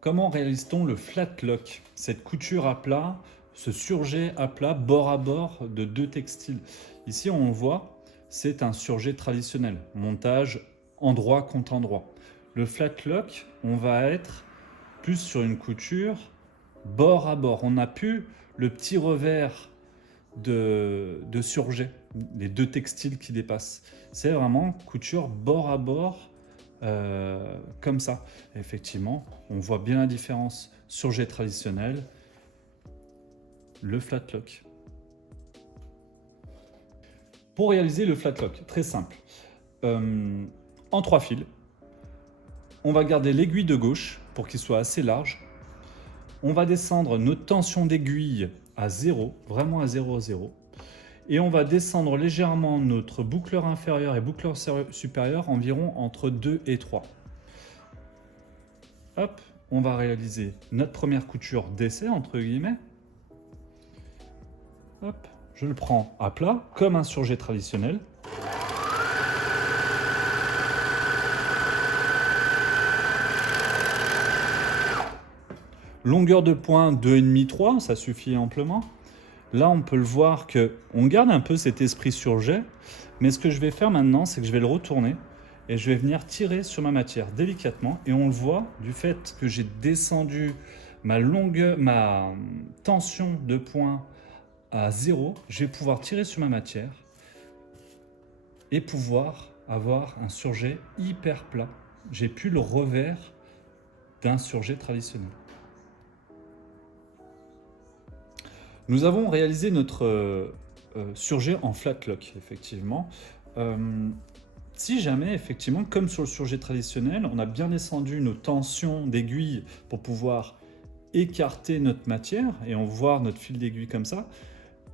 Comment réalise-t-on le flat lock, cette couture à plat, ce surjet à plat, bord à bord de deux textiles? Ici, on le voit, c'est un surjet traditionnel, montage endroit contre endroit. Le flat lock, on va être plus sur une couture bord à bord. On n'a plus le petit revers de surjet, les deux textiles qui dépassent. C'est vraiment couture bord à bord, comme ça. Effectivement, on voit bien la différence. Surjet traditionnel, le flat lock. Pour réaliser le flat lock, très simple. En 3 fils, on va garder l'aiguille de gauche pour qu'il soit assez large. On va descendre notre tension d'aiguille à 0, vraiment à 0,0. Et on va descendre légèrement notre boucleur inférieur et boucleur supérieur environ entre 2 et 3. Hop, on va réaliser notre première couture d'essai, entre guillemets. Hop, je le prends à plat, comme un surjet traditionnel. Longueur de point 2,5-3, ça suffit amplement. Là, on peut le voir qu'on garde un peu cet esprit surjet, mais ce que je vais faire maintenant, c'est que je vais le retourner et je vais venir tirer sur ma matière délicatement. Et on le voit, du fait que j'ai descendu ma tension de point à 0, je vais pouvoir tirer sur ma matière et pouvoir avoir un surjet hyper plat. J'ai plus le revers d'un surjet traditionnel. Nous avons réalisé notre surjet en flat lock, effectivement. Si jamais, effectivement, comme sur le surjet traditionnel, on a bien descendu nos tensions d'aiguille pour pouvoir écarter notre matière et on voit notre fil d'aiguille comme ça,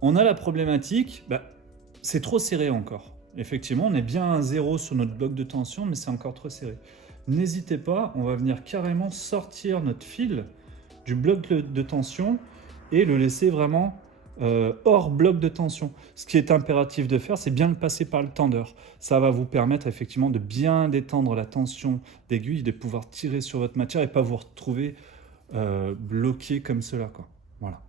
on a la problématique, c'est trop serré encore. Effectivement, on est bien à 0 sur notre bloc de tension, mais c'est encore trop serré. N'hésitez pas, on va venir carrément sortir notre fil du bloc de tension et le laisser vraiment hors bloc de tension. Ce qui est impératif de faire, c'est bien le passer par le tendeur. Ça va vous permettre effectivement de bien détendre la tension d'aiguille, de pouvoir tirer sur votre matière et pas vous retrouver bloqué comme cela, quoi. Voilà.